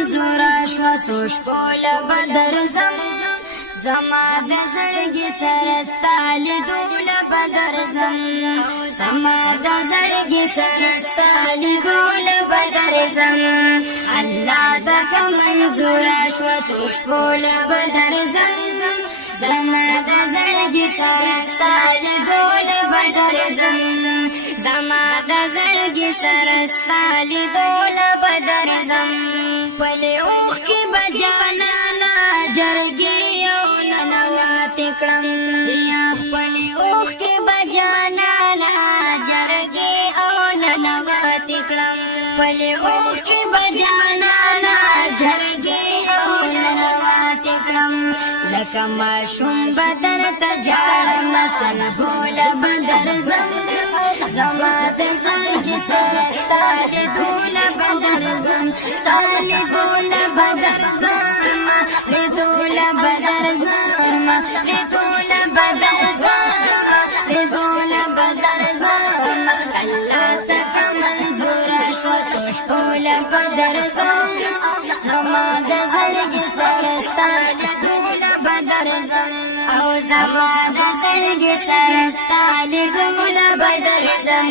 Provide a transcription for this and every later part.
منظور شوا سوش پولا بدر زم زما د زړګي سره ستالي دوله بدر زم زما د زړګي سره ستالي دوله بدر زم الله د منظور شوا سوش پولا بدر زم زما د زړګي سره ستالي دوله بدر زم زما د زړګي سره ستالي دوله بدر زم پله اوخ کې بجانا نا جرګي کړم یا خپل اوخ کې بجانا نا جرګي او ننوات کړم خپل اوخ کې بجانا نا جرګي او ننوات کړم لکه ماشوم بدر ته جاړم سن ګول بدر زم زما د زړګي سره ستالي دوله بدر زم ستالي دوله بدر زم دوله بدر زم دوله بدر زم دوله بدر زم الله تک منظور شو سوش دوله بدر زم زما د زړګي سره ستالي دوله بدر زم او زما د زړګي سره ستالي دوله بدر زم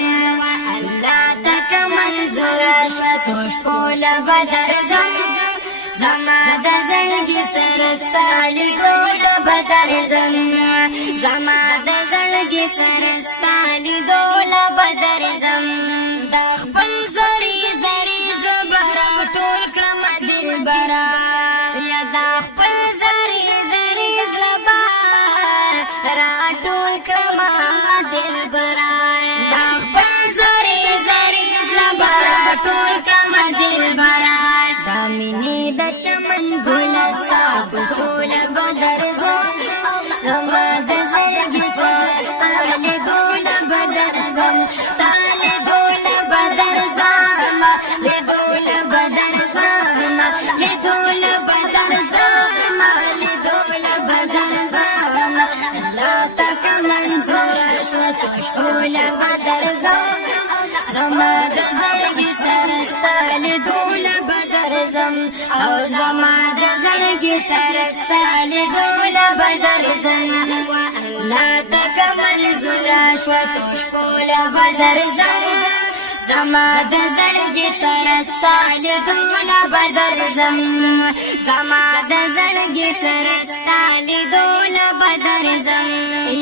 الله تک منظور شو سوش دوله بدر زم زما د زړګي سره ستالي دوله بدر زم زما د زړګي سره ستالي دوله بدر زم د خپل زری زری زبره ټول کړم دلبره یا د خپل زری زری زبره را ټول کړم دلبره د خپل زری زری زبره ټول کړم دلبره دامنی د چمن ګلستا بسول بدر زم زما د زړګي سره ستالي دوله بدر زم ستالي دوله بدر زم له دوله بدر زم له دوله بدر زم له دوله بدر زم الله تک منظور شو سوشوله بدر زم زما د زړګي سره ستالي دوله بدر زم او زما د زړګي سره ستالي دوله بدر زم الله تک منظور شو سوشوله بدر زم زما د زړګي سره ستالي دوله بدر زم زما د زړګي سره ستالي دوله بدر زم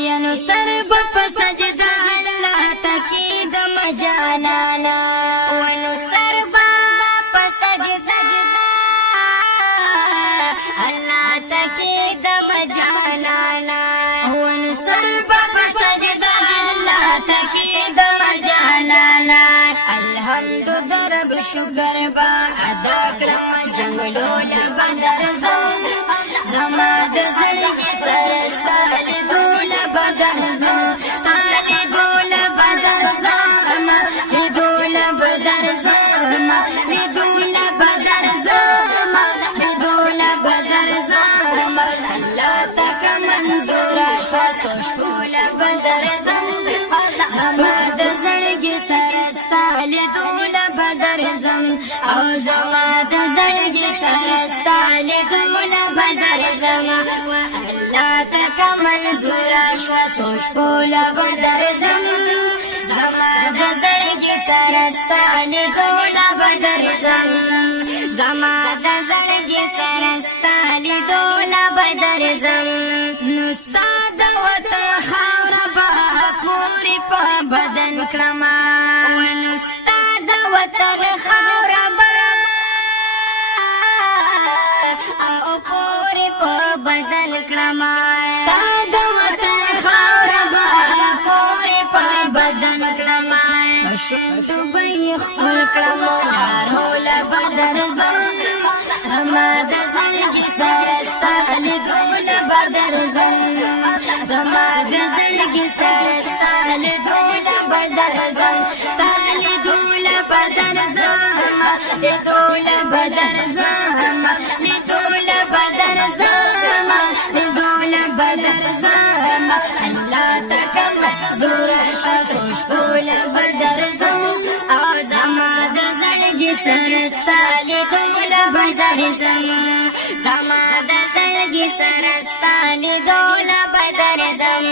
ینو سر په سجده الله تکي د مجانانا ونو سر په سجده الله تکي د مجانانا ونو سر په سجده الله تکي د مجانانا الحمد درب شکر با ادا کړم جنگلو بدر زم زما د زړګي سره ستالي دوله بدر زم ستالي دوله بدر زم دوله بدر زم دوله بدر زم دوله بدر زم الله تک منظور شو سوشوله بدر زم زما د زړګي سره ستالي دوله بدر زم او زما د زړګي سره ستالي دوله بدر زم الله تک منظور شو سوشوله بدر زم زما د زړګي سره ستالي دوله بدر زم زما د زړګي سره ستالي دوله بدر زم نو ستاد وطن خاوره به پورې په بدن کړم نو ستاد وطن خاوره به او پورې په بدن کړم ستاد وطن خاوره به پورې په بدن کړم شوبې خپل کړم ناروله بدر زم زما د زړګي سره ستالي دوله بدر زم زما د زړګي سره ستالي دوله بدر زم ستالي دوله بدر زم له دوله بدر زم له دوله بدر زم له دوله بدر زم الله تک منظور شو سوشوله بدر زم او زما د زړګي سره ستالي دوله بدر درځم زما د زړګي سره ستا لیدو له به درځم